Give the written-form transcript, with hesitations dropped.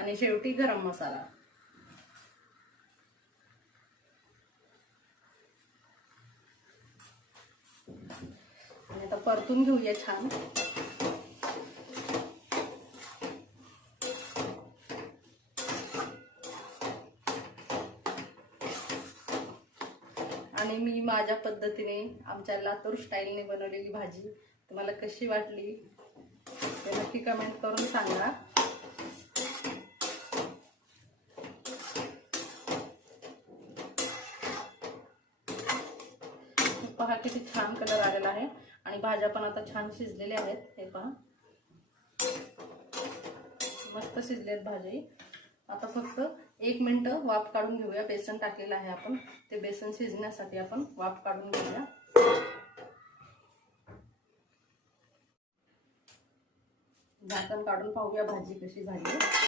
आणि शेवटी गरम मसाला। आणि आता परतून घेऊया छान। आणि मी माझ्या पद्धतीने आमच्या लातूर स्टाईलने बनवलेली भाजी तुम्हाला कशी वाटली ते नक्की कमेंट करून सांगा। पहा किती छान कलर आलेला आहे आणि भाज्या पण आता छान शिजलेल्या आहेत। हे पहा मस्त शिजलेत भाजी। आता फक्त 1 मिनिट वाफ काढून घेऊया। बेसन टाकलेलं आहे आपण, ते बेसन शिजण्यासाठी आपण वाफ काढून घेऊया। झाकण काढून पाहूया भाजी कशी झाली।